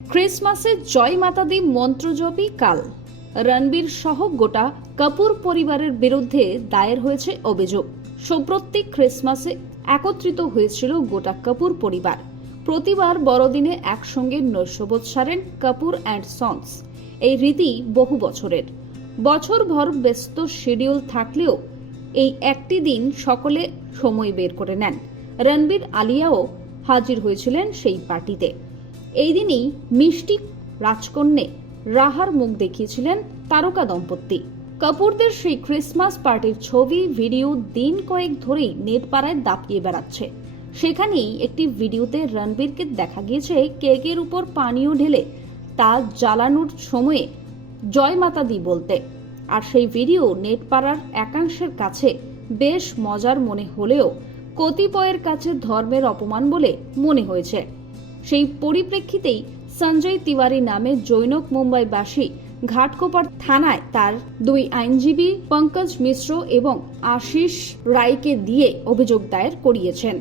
ক্রিসমাসে জয় মাতা দি মন্ত্রজপী কাল রণবীর সহ গোটা কাপুর পরিবারের বিরুদ্ধে দায়ের হয়েছে অভিযোগ। সম্প্রতি ক্রিসমাসে একত্রিত হয়েছিল গোটা কাপুর পরিবার। প্রতিবার বড়দিনে একসঙ্গে নৈশভোজ সারেন কাপুর অ্যান্ড সন্স। এই রীতি বহু বছরের। বছরভর ব্যস্ত শিডিউল থাকলেও এই একটি দিন সকলে সময় বের করে নেন। রণবীর আলিয়াও হাজির হয়েছিলেন সেই পার্টিতে। এই দিনই মিষ্টি রাজকন্যে রাহার মুখ দেখিয়েছিলেন তারকা দম্পতি। কাপুরদের সেই ক্রিসমাস পার্টির ছবি ভিডিও দিন কয়েক ধরেই নেট পাড়ায় দাপিয়ে বেড়াচ্ছে। সেখানেই একটি ভিডিওতে রণবীরকে দেখা গিয়েছে কেকের উপর পানীয় ঢেলে তা জ্বালানোর সময়ে জয় মাতা দি বলতে। আর সেই ভিডিও নেট পাড়ার একাংশের কাছে বেশ মজার মনে হলেও কতিপয়ের কাছে ধর্মের অপমান বলে মনে হয়েছে। সেই পরিপ্রেক্ষিতেই সঞ্জয় তিওয়ারি নামে জৈনক মুম্বাইবাসী ঘাটকোপার থানায় তার দুই আইনজীবী পঙ্কজ মিশ্র এবং আশিস রায়কে দিয়ে অভিযোগ দায়ের করিয়েছেন।